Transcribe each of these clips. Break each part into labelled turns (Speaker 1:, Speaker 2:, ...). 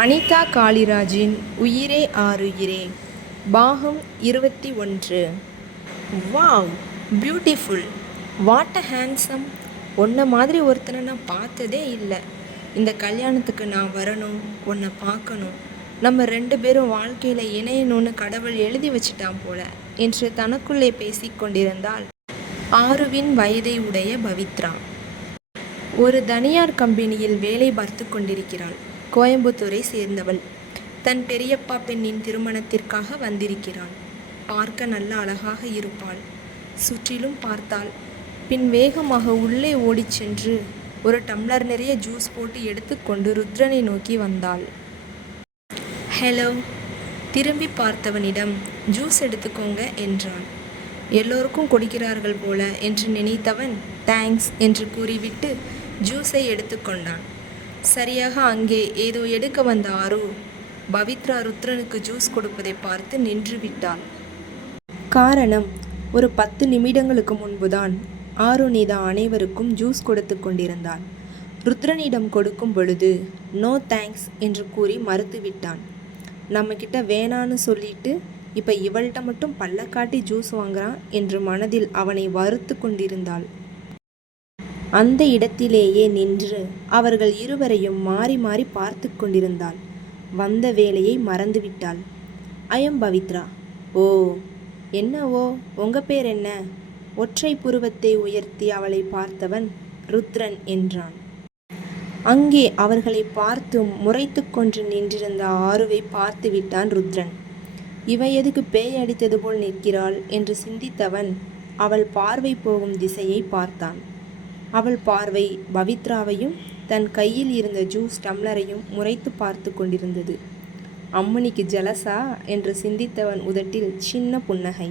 Speaker 1: அனிதா காளிராஜின் உயிரே ஆருயிரே பாகம் இருபத்தி ஒன்று. Wow beautiful. What uh handsome. உன்னை மாதிரி ஒருத்தனை நான் பார்த்ததே இல்லை. இந்த கல்யாணத்துக்கு நான் வரணும் உன்னை பார்க்கணும். நம்ம ரெண்டு பேரும் வாழ்க்கையில் இணையணும்னு கடவுள் எழுதி வச்சிட்டான் போல என்று தனக்குள்ளே பேசிக்கொண்டிருந்தால் ஆருவின் வயதை உடைய பவித்ரா. ஒரு தனியார் கம்பெனியில் வேலை பார்த்து கொண்டிருக்கிறாள். கோயம்புத்தூரை சேர்ந்தவள். தன் பெரியப்பா பெண்ணின் திருமணத்திற்காக வந்திருக்கிறான். பார்க்க நல்ல அழகாக இருப்பாள். சுற்றிலும் பார்த்தாள். பின் வேகமாக உள்ளே ஓடிச் சென்று ஒரு டம்ளர் நிறைய ஜூஸ் போட்டு எடுத்துக்கொண்டு ருத்ரனை நோக்கி வந்தாள். ஹலோ திரும்பி பார்த்தவனிடம் ஜூஸ் எடுத்துக்கோங்க என்றான். எல்லோருக்கும் கொடுக்கிறார்கள் போல என்று நினைத்தவன் தேங்க்ஸ் என்று கூறிவிட்டு ஜூஸை எடுத்துக்கொண்டான் சரியாக அங்கே ஏதோ எடுக்க வந்த ஆரு பவித்ரா ருத்ரனுக்கு ஜூஸ் கொடுப்பதை பார்த்து நின்று விட்டாள் காரணம் ஒரு பத்து நிமிடங்களுக்கு முன்புதான் ஆருணிதா அனைவருக்கும் ஜூஸ் கொடுத்து கொண்டிருந்தான். ருத்ரனிடம் கொடுக்கும் பொழுது நோ தேங்க்ஸ் என்று கூறி மறுத்துவிட்டான் நம்மக்கிட்ட வேணான்னு சொல்லிட்டு இப்போ இவள்கிட்ட மட்டும் பல்ல காட்டி ஜூஸ் வாங்குறான் என்று மனதில் அவனை வறுத்து கொண்டிருந்தாள். அந்த இடத்திலேயே நின்று அவர்கள் இருவரையும் மாறி மாறி பார்த்து கொண்டிருந்தாள். வந்த வேலையை மறந்துவிட்டாள். ஐயம் பவித்ரா. ஓ என்னவோ? உங்க பேர் என்ன? ஒற்றை புருவத்தை உயர்த்தி அவளை பார்த்தவன் ருத்ரன் என்றான். அங்கே அவர்களை பார்த்து முறைத்து கொன்று நின்றிருந்த ஆறுவை பார்த்து விட்டான் ருத்ரன். இவ எதுக்கு பேய் அடித்தது போல் நிற்கிறாள்? என்று சிந்தித்தவன் அவள் பார்வை போகும் திசையை பார்த்தான். அவள் பார்வை பவித்ராவையும் தன் கையில் இருந்த ஜூஸ் டம்ளரையும் முறைத்து பார்த்து கொண்டிருந்தது. அம்மணிக்கு ஜலசா? என்று சிந்தித்தவன் உதட்டில் சின்ன புன்னகை.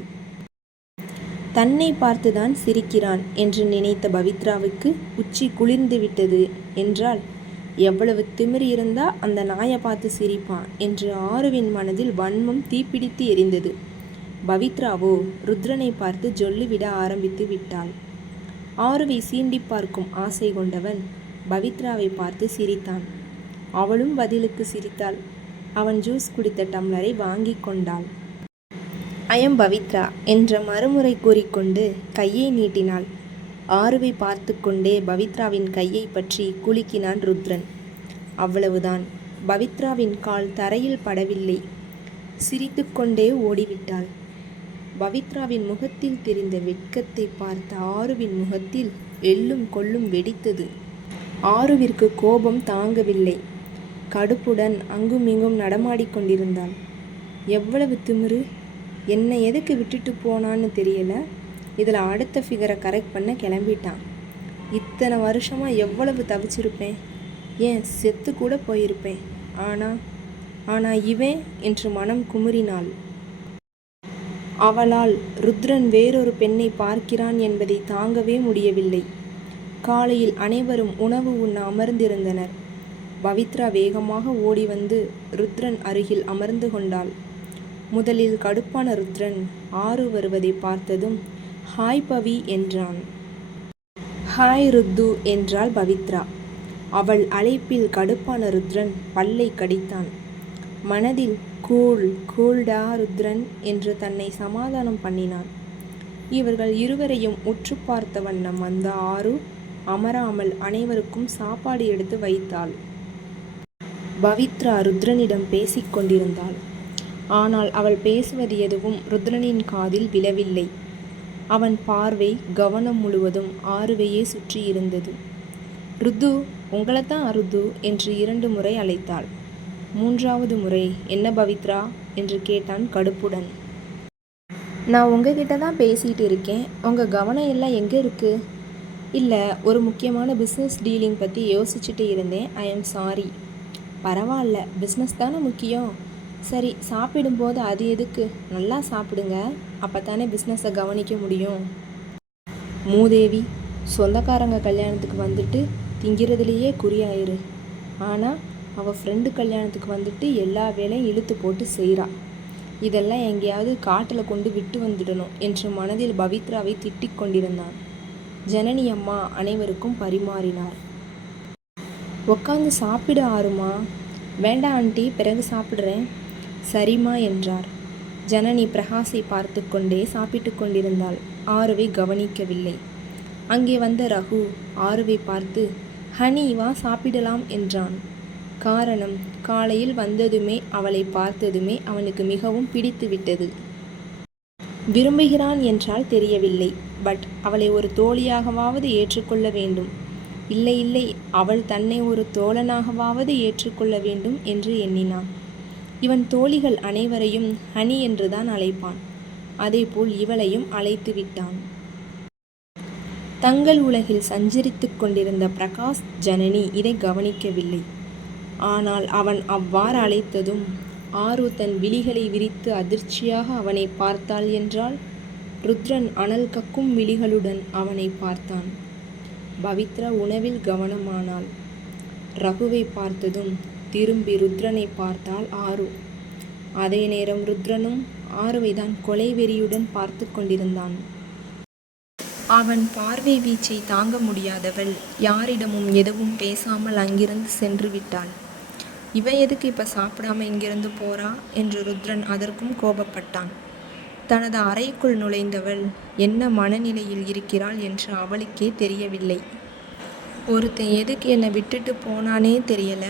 Speaker 1: தன்னை பார்த்துதான் சிரிக்கிறான் என்று நினைத்த பவித்ராவுக்கு உச்சி குளிர்ந்து விட்டது என்றால் எவ்வளவு திமிர் இருந்தா அந்த நாயை பார்த்து சிரிப்பான் என்று ஆருவின் மனதில் வன்மம் தீப்பிடித்து எரிந்தது. பவித்ராவோ ருத்ரனை பார்த்து ஜொல்லுவிட ஆரம்பித்து விட்டாள். ஆறுவை சீண்டி பார்க்கும் ஆசை கொண்டவன் பவித்ராவை பார்த்து சிரித்தான். அவளும் பதிலுக்கு சிரித்தாள். அவன் ஜூஸ் குடித்த டம்ளரை வாங்கி கொண்டாள். ஐயம் பவித்ரா என்ற மறுமுறை கூறிக்கொண்டு கையை நீட்டினாள். ஆருவை பார்த்து கொண்டே பவித்ராவின் கையை பற்றி குலுக்கினான் ருத்ரன். அவ்வளவுதான். பவித்ராவின் கால் தரையில் படவில்லை. சிரித்துக்கொண்டே ஓடிவிட்டாள். பவித்ராவின் முகத்தில் தெரிந்த வெட்கத்தை பார்த்த ஆருவின் முகத்தில் எள்ளும் கொள்ளும் வெடித்தது. ஆருவிற்கு கோபம் தாங்கவில்லை. கடுப்புடன் அங்குமிங்கும் நடமாடிக்கொண்டிருந்தாள் எவ்வளவு திமிரு? என்னை எதுக்கு விட்டுட்டு போனான்னு தெரியல. இதில் அடுத்த ஃபிகரை கரெக்ட் பண்ண கிளம்பிட்டான். இத்தனை வருஷமாக எவ்வளவு தவிச்சிருப்பேன்? ஏன் செத்து கூட போயிருப்பேன்? ஆனா ஆனா இவன்? என்று மனம் குமுறினாள். அவளால் ருத்ரன் வேறொரு பெண்ணை பார்க்கிறான் என்பதை தாங்கவே முடியவில்லை. காலையில் அனைவரும் உணவு உண்ண அமர்ந்திருந்தனர். பவித்ரா வேகமாக ஓடி வந்து ருத்ரன் அருகில் அமர்ந்து கொண்டாள். முதலில் கடுப்பான ருத்ரன் ஆறு வருவதை பார்த்ததும் ஹாய் பவி என்றான். ஹாய் ருத்து என்றாள் பவித்ரா. அவள் அழைப்பில் கடுப்பான ருத்ரன் பல்லை கடித்தான். மனதில் கூல் கூல்டா ருத்ரன் என்று தன்னை சமாதானம் பண்ணினான். இவர்கள் இருவரையும் உற்று பார்த்த வண்ணம் அந்த ஆறு அமராமல் அனைவருக்கும் சாப்பாடு எடுத்து வைத்தாள். பவித்ரா ருத்ரனிடம் பேசிக்கொண்டிருந்தாள் ஆனால் அவள் பேசுவது எதுவும் ருத்ரனின் காதில் விழவில்லை. அவன் பார்வை கவனம் முழுவதும் ஆறுவையே சுற்றி இருந்தது ருது உங்களைத்தான் ருது என்று இரண்டு முறை அழைத்தாள். மூன்றாவது முறை என்ன பவித்ரா? என்று கேட்டான் கடுப்புடன். நான் உங்ககிட்ட தான் பேசிகிட்டு இருக்கேன். உங்கள் கவனம் எல்லாம் எங்கே இருக்குது இல்லை ஒரு முக்கியமான பிஸ்னஸ் டீலிங் பற்றி யோசிச்சுட்டு இருந்தேன். ஐ எம் சாரி பரவாயில்ல பிஸ்னஸ் தானே முக்கியம்? சரி சாப்பிடும்போது அது எதுக்கு? நல்லா சாப்பிடுங்க. அப்போ தானே பிஸ்னஸை கவனிக்க முடியும். மூதேவி சொந்தக்காரங்க கல்யாணத்துக்கு வந்துட்டு திங்கிறதுலேயே குறியாயிரு. ஆனால் அவள் ஃப்ரெண்டு கல்யாணத்துக்கு வந்துட்டு எல்லா வேலையும் இழுத்து போட்டு செய்கிறாள் இதெல்லாம் எங்கேயாவது காட்டில் கொண்டு விட்டு வந்துடணும் என்று மனதில் பவித்ராவை திட்டிக் கொண்டிருந்தான். ஜனனி அம்மா அனைவருக்கும் பரிமாறினார். உட்காந்து சாப்பிட ஆறுமா? வேண்டாம் ஆண்டி பிறகு சாப்பிட்றேன். சரிம்மா என்றார். ஜனனி பிரகாசை பார்த்து கொண்டே சாப்பிட்டு கொண்டிருந்தாள். ஆறுவை கவனிக்கவில்லை. அங்கே வந்த ரகு ஆறுவை பார்த்து ஹனி வா சாப்பிடலாம் என்றான். காரணம் காலையில் வந்ததுமே அவளை பார்த்ததுமே அவனுக்கு மிகவும் பிடித்து விட்டது விரும்புகிறான் என்றால் தெரியவில்லை பட் அவளை ஒரு தோழியாகவாவது ஏற்றுக்கொள்ள வேண்டும். இல்லை இல்லை அவள் தன்னை ஒரு தோழனாகவாவது ஏற்றுக்கொள்ள வேண்டும் என்று எண்ணினான். இவன் தோழிகள் அனைவரையும் ஹனி என்றுதான் அழைப்பான். அதேபோல் இவளையும் அழைத்து விட்டான். தங்கள் உலகில் சஞ்சரித்துக் கொண்டிருந்த பிரகாஷ் ஜனனி இதை கவனிக்கவில்லை. ஆனால் அவன் அவ்வாறு அழைத்ததும் ஆறு தன் விழிகளை விரித்து அதிர்ச்சியாக அவனை பார்த்தாள் என்றால் ருத்ரன் அனல் கக்கும் விழிகளுடன் அவனை பார்த்தான். பவித்ரா உணவில் கவனமானாள். ரகுவை பார்த்ததும் திரும்பி ருத்ரனை பார்த்தாள் ஆறு. அதே நேரம் ருத்ரனும் ஆறுவை தான் கொலை வெறியுடன் பார்த்து கொண்டிருந்தான். அவன் பார்வை வீச்சை தாங்க முடியாதவள் யாரிடமும் எதுவும் பேசாமல் அங்கிருந்து சென்று விட்டாள். இவன் எதுக்கு இப்போ சாப்பிடாம இங்கிருந்து போறா? என்று ருத்ரன் அதற்கும் கோபப்பட்டான். தனது அறைக்குள் நுழைந்தவள் என்ன மனநிலையில் இருக்கிறாள் என்று அவளுக்கே தெரியவில்லை. ஒருத்தன் எதுக்கு என்னை விட்டுட்டு போனானே தெரியல.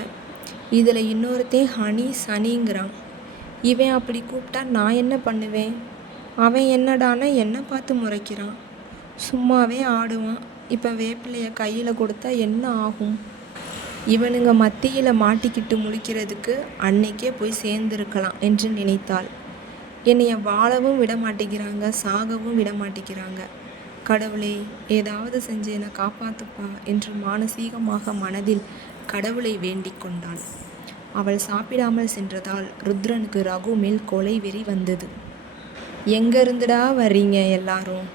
Speaker 1: இதில் இன்னொருத்தன் ஹனி சனிங்கிறான். இவன் அப்படி கூப்பிட்டா நான் என்ன பண்ணுவேன்? அவன் என்னடானா என்னை பார்த்து முறைக்கிறான். சும்மாவே ஆடுவான். இப்போ வேப்பிலையை கையில் கொடுத்தா என்ன ஆகும்? இவனுங்க மத்தியில் மாட்டிக்கிட்டு முழிக்கிறதுக்கு அன்னைக்கே போய் சேர்ந்துருக்கலாம் என்று நினைத்தாள். என்னைய வாழவும் விட மாட்டேங்கிறாங்க சாகவும் விட மாட்டேங்கிறாங்க. கடவுளே ஏதாவது செஞ்சு என்னை காப்பாத்துப்பா என்று மானசீகமாக மனதில் கடவுளை வேண்டிக் கொண்டாள். அவள் சாப்பிடாமல் சென்றதால் ருத்ரனுக்கு ரகு மேல் கொலை வெறி வந்தது. எங்கேருந்துடா வர்றீங்க எல்லாரும்?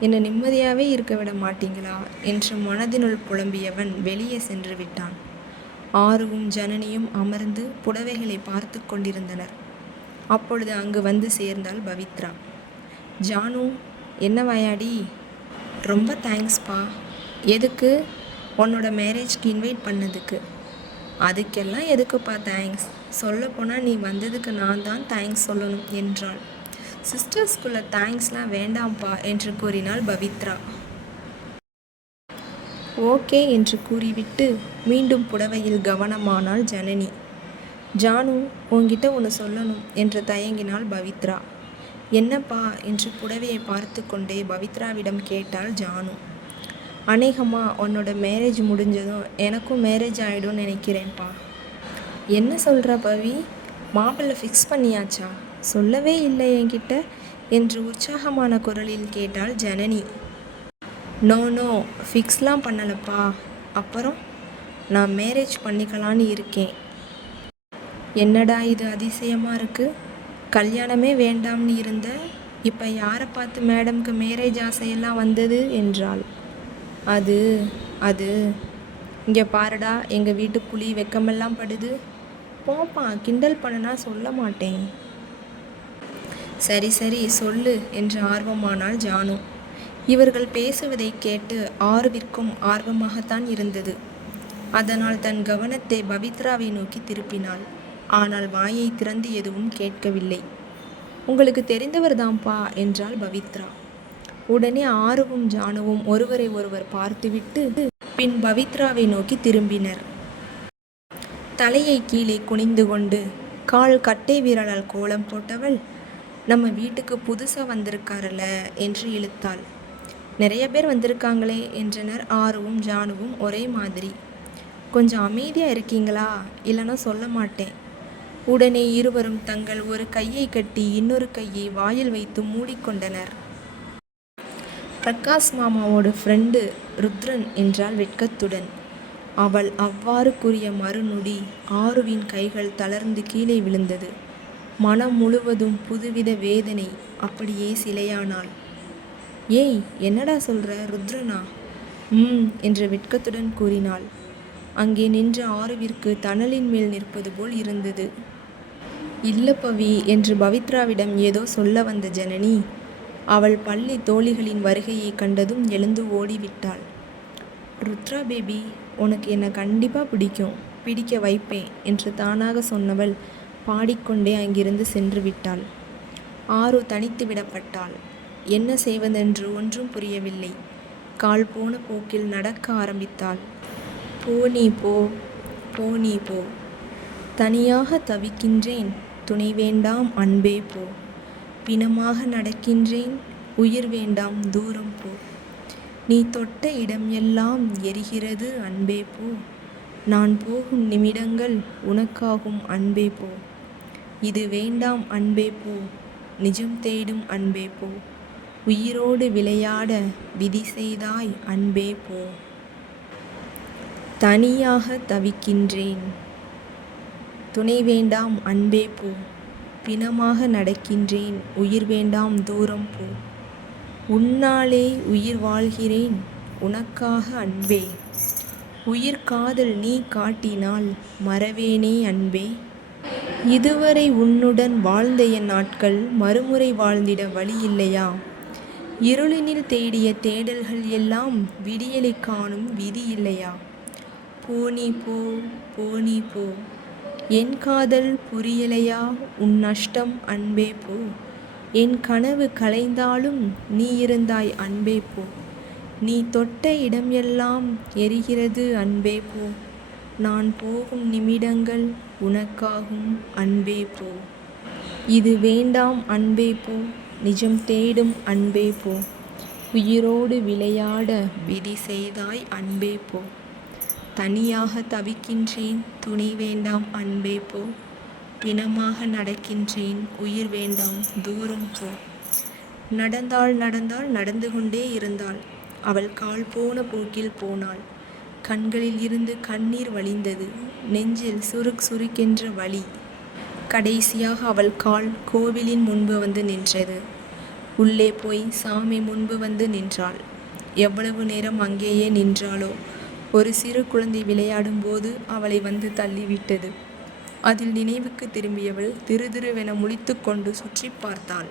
Speaker 1: என்னை நிம்மதியாகவே இருக்க விட மாட்டீங்களா? என்று மனதினுள் புலம்பியவன் வெளியே சென்று விட்டான். ஆறுவும் ஜனனியும் அமர்ந்து புடவைகளை பார்த்து கொண்டிருந்தனர். அப்பொழுது அங்கு வந்து சேர்ந்தாள் பவித்ரா. ஜானு என்ன வாயாடி ரொம்ப தேங்க்ஸ்ப்பா எதுக்கு? உன்னோட மேரேஜ்க்கு இன்வைட் பண்ணதுக்கு. அதுக்கெல்லாம் எதுக்குப்பா தேங்க்ஸ் சொல்லப்போனால் நீ வந்ததுக்கு நான் தான் தேங்க்ஸ் சொல்லணும் என்றாள். சிஸ்டர்ஸ்குள்ள தேங்க்ஸ்லாம் வேண்டாம்ப்பா என்று கூறினாள் பவித்ரா. ஓகே என்று கூறிவிட்டு மீண்டும் புடவையில் கவனமானாள் ஜனனி. ஜானு உன்கிட்ட ஒன்று சொல்லணும் என்று தயங்கினாள் பவித்ரா. என்னப்பா? என்று புடவையை பார்த்து கொண்டே பவித்ராவிடம் கேட்டாள் ஜானு. அநேகமா உன்னோட மேரேஜ் முடிஞ்சதும் எனக்கும் மேரேஜ் ஆகிடும்னு நினைக்கிறேன்ப்பா. என்ன சொல்கிற பவி? மாப்பிள்ளை ஃபிக்ஸ் பண்ணியாச்சா? சொல்லவே இல்லை என்கிட்ட என்று உற்சாகமான குரலில் கேட்டாள் ஜனனி. நோ நோ ஃபிக்ஸ்லாம் பண்ணலப்பா. அப்புறம் நான் மேரேஜ் பண்ணிக்கலான்னு இருக்கேன். என்னடா இது அதிசயமாக இருக்குது கல்யாணமே வேண்டாம்னு இருந்த இப்போ யாரை பார்த்து மேடம்க்கு மேரேஜ் ஆசையெல்லாம் வந்தது என்றாள். அது அது இங்கே பாருடா எங்கள் வீட்டு புலி வெக்கமெல்லாம் படுது. போப்பா கிண்டல் பண்ணனா சொல்ல மாட்டேன். சரி சரி சொல்லு என்று ஆர்வமானால் ஜானு. இவர்கள் பேசுவதை கேட்டு ஆர்விற்கும் ஆர்வமாகத்தான் இருந்தது. அதனால் தன் கவனத்தை பவித்ராவை நோக்கி திருப்பினாள். ஆனால் வாயை திறந்து எதுவும் கேட்கவில்லை. உங்களுக்கு தெரிந்தவர் தான்ப்பா என்றாள் பவித்ரா. உடனே ஆறுவும் ஜானுவும் ஒருவரை ஒருவர் பார்த்துவிட்டு பின் பவித்ராவை நோக்கி திரும்பினர். தலையை கீழே குனிந்து கொண்டு கால் கட்டை விரலால் கோலம் போட்டவள் நம்ம வீட்டுக்கு புதுசாக வந்திருக்காரல்ல என்று இழுத்தாள். நிறைய பேர் வந்திருக்காங்களே என்றனர் ஆருவும் ஜானுவும் ஒரே மாதிரி. கொஞ்சம் அமைதியாக இருக்கீங்களா? இல்லைன்னா சொல்ல மாட்டேன். உடனே இருவரும் தங்கள் ஒரு கையை கட்டி இன்னொரு கையை வாயில் வைத்து மூடிக்கொண்டனர். பிரகாஷ் மாமாவோட ஃப்ரெண்டு ருத்ரன் என்றால் வெட்கத்துடன். அவள் அவ்வாறு கூறிய மறுநொடி ஆருவின் கைகள் தளர்ந்து கீழே விழுந்தது. மனம் முழுவதும் புதுவித வேதனை அப்படியே சிலையானாள். ஏய் என்னடா சொல்ற ருத்ரனா? ம் என்று வெட்கத்துடன் கூறினாள். அங்கே நின்ற ஆறுவிற்கு தணலின் மேல் நிற்பது போல் இருந்தது. இல்ல பவி என்று பவித்ராவிடம் ஏதோ சொல்ல வந்த ஜனனி அவள் பள்ளி தோழிகளின் வருகையை கண்டதும் எழுந்து ஓடிவிட்டாள். ருத்ரா பேபி உனக்கு என்னை கண்டிப்பாக பிடிக்கும் பிடிக்க வைப்பேன் என்று தானாக சொன்னவள் பாடிக்கொண்டே அங்கிருந்து சென்று விட்டாள். ஆறு தனித்து விடப்பட்டாள் என்ன செய்வதென்று ஒன்றும் புரியவில்லை. கால் போன போக்கில் நடக்க ஆரம்பித்தாள். போ நீ போ போ நீ போ. தனியாக தவிக்கின்றேன். துணை வேண்டாம் அன்பே போ. பிணமாக நடக்கின்றேன். உயிர் வேண்டாம் தூரம் போ. நீ தொட்ட இடம் எல்லாம் எரிகிறது அன்பே போ. நான் போகும் நிமிடங்கள் உனக்காகும் அன்பே போ. இது வேண்டாம் அன்பே போ. நிஜம் தேடும் அன்பே போ. உயிரோடு விளையாட விதி செய்தாய் அன்பே போ. தனியாக தவிக்கின்றேன். துணை வேண்டாம் அன்பே போ. பிணமாக நடக்கின்றேன். உயிர் வேண்டாம் தூரம் போ. உன்னாலே உயிர் வாழ்கிறேன். உனக்காக அன்பே. உயிர் காதல் நீ காட்டினால் மறவேனே அன்பே. இதுவரை உன்னுடன் வாழ்ந்த என் நாட்கள் மறுமுறை வாழ்ந்திட வழி இல்லையா? இருளினில் தேடிய தேடல்கள் எல்லாம் விடியலை காணும் விதி இல்லையா? போ நீ போ போ நீ போ. என் காதல் புரியலையா? உன் நஷ்டம் அன்பே போ. என் கனவு கலைந்தாலும் நீ இருந்தாய் அன்பே போ. நீ தொட்ட இடம் எல்லாம் எரிகிறது அன்பே போ. நான் போகும் நிமிடங்கள் உனக்காகும் அன்பே போ. இது வேண்டாம் அன்பே போ. நிஜம் தேடும் அன்பே போ. உயிரோடு விளையாட விதி செய்தாய் அன்பே போ. தனியாக தவிக்கின்றேன் துணி வேண்டாம் அன்பே போ. பிணமாக நடக்கின்றேன் உயிர் வேண்டாம் தூரம் போ. நடந்தாள் நடந்தாள் நடந்து கொண்டே இருந்தாள். அவள் கால் போன போக்கில் போனாள். கண்களில் இருந்து கண்ணீர் வழிந்தது. நெஞ்சில் சுருக் சுருக்கென்ற வழி கடைசியாக அவள் கால் கோவிலின் முன்பு வந்து நின்றது. உள்ளே போய் சாமி முன்பு வந்து நின்றாள். எவ்வளவு நேரம் அங்கேயே நின்றாளோ ஒரு சிறு குழந்தை விளையாடும் போது அவளை வந்து தள்ளிவிட்டது. அதில் நினைவுக்கு திரும்பியவள் திரு திருவென முழித்து கொண்டு சுற்றி பார்த்தாள்.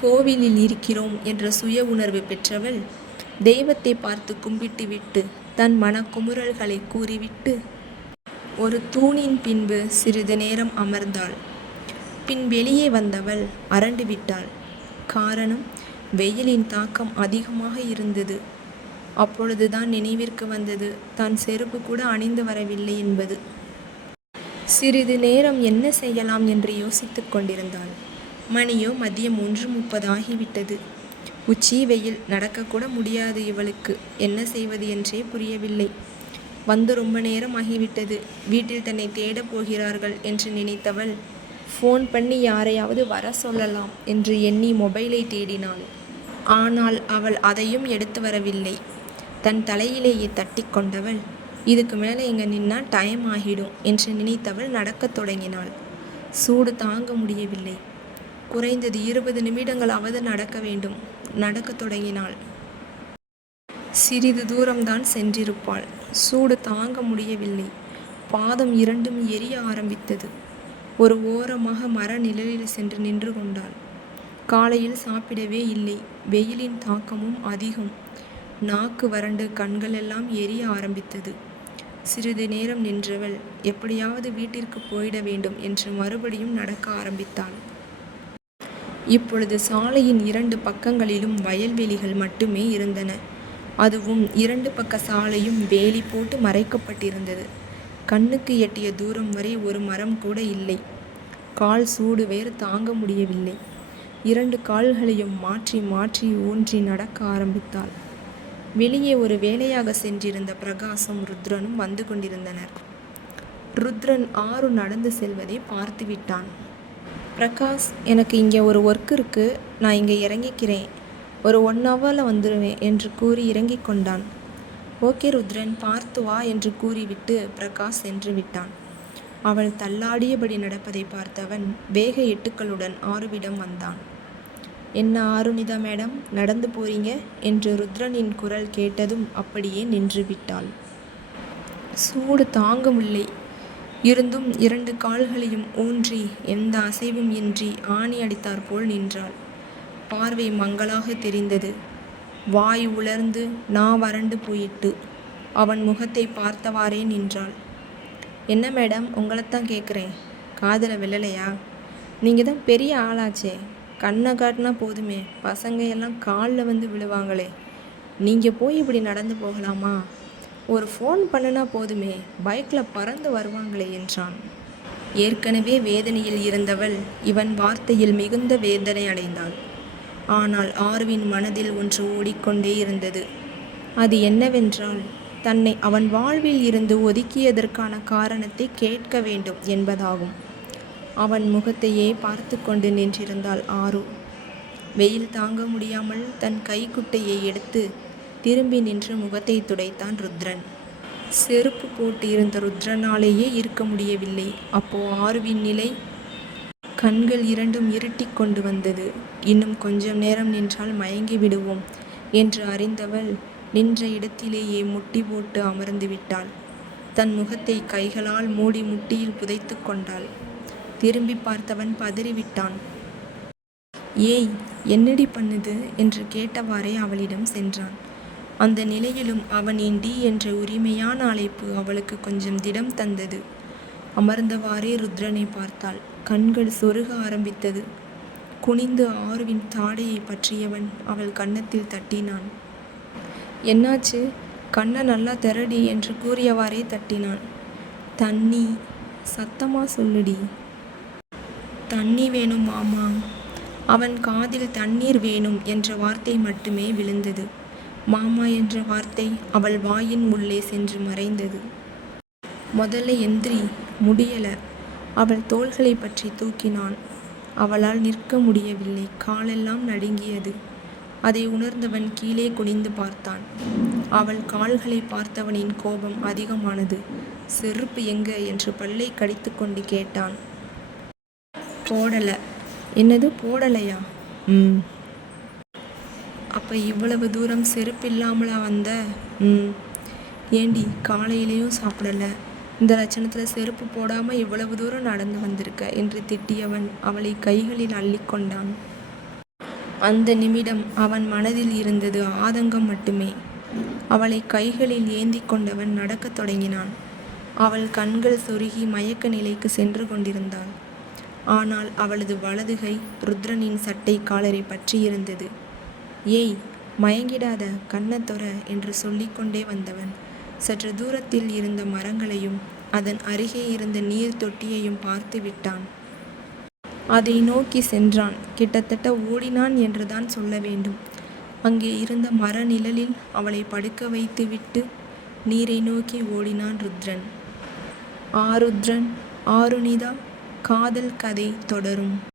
Speaker 1: கோவிலில் இருக்கிறோம் என்ற சுய உணர்வு பெற்றவள் தெய்வத்தை பார்த்து கும்பிட்டு விட்டு தன் மனக்குமுறல்களை கூறிவிட்டு ஒரு தூணின் பின்பு சிறிது நேரம் அமர்ந்தாள். பின் வெளியே வந்தவள் அரண்டு விட்டாள். காரணம் வெயிலின் தாக்கம் அதிகமாக இருந்தது. அப்பொழுதுதான் நினைவிற்கு வந்தது தான் செருப்பு கூட அணிந்து வரவில்லை என்பது. சிறிது நேரம் என்ன செய்யலாம் என்று யோசித்துக் கொண்டிருந்தாள். மணியோ மதியம் ஒன்று முப்பது ஆகிவிட்டது. உச்சி வெயில் நடக்கக்கூட முடியாது இவளுக்கு. என்ன செய்வது என்றே புரியவில்லை. வந்து ரொம்ப நேரம் ஆகிவிட்டது வீட்டில் தன்னை தேடப் போகிறார்கள் என்று நினைத்தவள் ஃபோன் பண்ணி யாரையாவது வர சொல்லலாம் என்று எண்ணி மொபைலை தேடினாள். ஆனால் அவள் அதையும் எடுத்து வரவில்லை. தன் தலையிலேயே தட்டி கொண்டவள் இதுக்கு மேலே இங்கே நின்னா டைம் ஆகிடும் என்று நினைத்தவள் நடக்கத் தொடங்கினாள். சூடு தாங்க முடியவில்லை. குறைந்தது இருபது நிமிடங்களாவது நடக்க வேண்டும். நடக்கத் தொடங்கினாள். சிறிது தூரம்தான் சென்றிருப்பாள். சூடு தாங்க முடியவில்லை. பாதம் இரண்டும் எரிய ஆரம்பித்தது. ஒரு ஓரமாக மர நிழலில் சென்று நின்று கொண்டாள். காலையில் சாப்பிடவே இல்லை. வெயிலின் தாக்கமும் அதிகம். நாக்கு வறண்டு கண்களெல்லாம் எரிய ஆரம்பித்தது. சிறிது நேரம் நின்றவள் எப்படியாவது வீட்டிற்கு போயிட வேண்டும் என்று மறுபடியும் நடக்க ஆரம்பித்தாள். இப்பொழுது சாலையின் இரண்டு பக்கங்களிலும் வயல்வெளிகள் மட்டுமே இருந்தன. அதுவும் இரண்டு பக்க சாலையும் வேலி போட்டு மறைக்கப்பட்டிருந்தது. கண்ணுக்கு எட்டிய தூரம் வரை ஒரு மரம் கூட இல்லை. கால் சூடு வேறு தாங்க முடியவில்லை. இரண்டு கால்களையும் மாற்றி மாற்றி ஊன்றி நடக்க ஆரம்பித்தாள். வெளியே ஒரு வேலையாக சென்றிருந்த பிரகாசம் ருத்ரனும் வந்து கொண்டிருந்தனர். ருத்ரன் ஆறு நடந்து செல்வதை பார்த்து விட்டான் பிரகாஷ் எனக்கு இங்கே ஒரு ஒர்க் இருக்குது நான் இங்கே இறங்கிக்கிறேன். ஒரு ஒன் ஹவரில் வந்துடுவேன் என்று கூறி இறங்கி கொண்டான். ஓகே ருத்ரன் பார்த்து வா என்று கூறிவிட்டு பிரகாஷ் சென்று விட்டான். அவள் தள்ளாடியபடி நடப்பதை பார்த்தவன் வேக எட்டுக்களுடன் ஆறுவிடம் வந்தான். என்ன ஆறுனிதா மேடம் நடந்து போறீங்க? என்று ருத்ரனின் குரல் கேட்டதும் அப்படியே நின்று விட்டாள். சூடு தாங்க முடியலை இருந்தும் இரண்டு கால்களையும் ஊன்றி எந்த அசைவும் இன்றி ஆணி அடித்தாற்போல் நின்றாள். பார்வை மங்களாக தெரிந்தது. வாய் உலர்ந்து நா வறண்டு போயிட்டு அவன் முகத்தை பார்த்தவாறே நின்றாள். என்ன மேடம் உங்களைத்தான் கேட்குறேன் காதில் விழலையா? நீங்கள் தான் பெரிய ஆளாச்சே. கண்ணை காட்டினா போதுமே. பசங்க எல்லாம் காலில் வந்து விழுவாங்களே. நீங்கள் போய் இப்படி நடந்து போகலாமா? ஒரு ஃபோன் பண்ணுனா போதுமே. பைக்கில் பறந்து வருவாங்களே என்றான். ஏற்கனவே வேதனையில் இருந்தவள் இவன் வார்த்தையில் மிகுந்த வேதனை அடைந்தாள். ஆனால் ஆர்வின் மனதில் ஒன்று ஓடிக்கொண்டே இருந்தது. அது என்னவென்றால் தன்னை அவன் வாழ்வில் இருந்து ஒதுக்கியதற்கான காரணத்தை கேட்க வேண்டும் என்பதாகும். அவன் முகத்தையே பார்த்து கொண்டு நின்றிருந்தாள் ஆறு வெயில் தாங்க முடியாமல் தன் கைக்குட்டையை எடுத்து திரும்பி நின்று முகத்தை துடைத்தான் ருத்ரன். செருப்பு போட்டு இருந்த ருத்ரனாலேயே இருக்க முடியவில்லை. அப்போ ஆறுவின் நிலை கண்கள் இரண்டும் இருட்டிக் கொண்டு வந்தது. இன்னும் கொஞ்சம் நேரம் நின்றால் மயங்கி விடுவோம் என்று அறிந்தவள் நின்ற இடத்திலேயே முட்டி போட்டு அமர்ந்து விட்டாள். தன் முகத்தை கைகளால் மூடி முட்டியில் புதைத்து கொண்டாள். திரும்பி பார்த்தவன் பதறிவிட்டான். ஏய் என்னடி பண்ணுது? என்று கேட்டவாறே அவளிடம் சென்றான். அந்த நிலையிலும் அவனின் டி என்ற உரிமையான அழைப்பு அவளுக்கு கொஞ்சம் திடம் தந்தது. அமர்ந்தவாறே ருத்ரனை பார்த்தாள். கண்கள் சொருக ஆரம்பித்தது. குனிந்து ஆறுவின் தாடையை பற்றியவன் அவள் கன்னத்தில் தட்டினான். என்னாச்சு? கண்ணை நல்லா திரடி என்று கூறியவாறே தட்டினான். தண்ணி? சத்தமா சொல்லுடி. தண்ணி வேணும் மாமா. அவன் காதில் தண்ணீர் வேணும் என்ற வார்த்தை மட்டுமே விழுந்தது. மாமா என்ற வார்த்தை அவள் வாயின் உள்ளே சென்று மறைந்தது. முதல்ல எந்திரி முடியலை. அவள் தோள்களை பற்றி தூக்கினான். அவளால் நிற்க முடியவில்லை. காலெல்லாம் நடுங்கியது. அதை உணர்ந்தவன் கீழே குனிந்து பார்த்தான். அவள் கால்களை பார்த்தவனின் கோபம் அதிகமானது. செருப்பு எங்க என்று பல்லை கடித்து கொண்டு கேட்டான். போடல. என்னது? போடலையா? ம். அப்போ இவ்வளவு தூரம் செருப்பு இல்லாமலா வந்த? ம். ஏண்டி காலையிலையும் சாப்பிடல. இந்த லட்சணத்தில் செருப்பு போடாமல் இவ்வளவு தூரம் நடந்து வந்திருக்க என்று திட்டியவன் அவளை கைகளில் அள்ளிக்கொண்டான் அந்த நிமிடம் அவன் மனதில் இருந்தது ஆதங்கம் மட்டுமே. அவளை கைகளில் ஏந்தி கொண்டவன் நடக்கத் தொடங்கினான். அவள் கண்கள் சொருகி மயக்க நிலைக்கு சென்று கொண்டிருந்தாள். ஆனால் அவளது வலதுகை ருத்ரனின் சட்டை காலரை பற்றியிருந்தது ஏய் மயங்கிடாத கண்ணத்தொர என்று சொல்லிக்கொண்டே வந்தவன் சற்று தூரத்தில் இருந்த மரங்களையும் அதன் அருகே இருந்த நீர் தொட்டியையும் பார்த்து விட்டான். அதை நோக்கி சென்றான். கிட்டத்தட்ட ஓடினான் என்றுதான் சொல்ல வேண்டும். அங்கே இருந்த மர நிழலில் அவளை படுக்க வைத்துவிட்டு நீரை நோக்கி ஓடினான் ருத்ரன். ஆருத்ரன் ஆருணிதா காதல் கதை தொடரும்.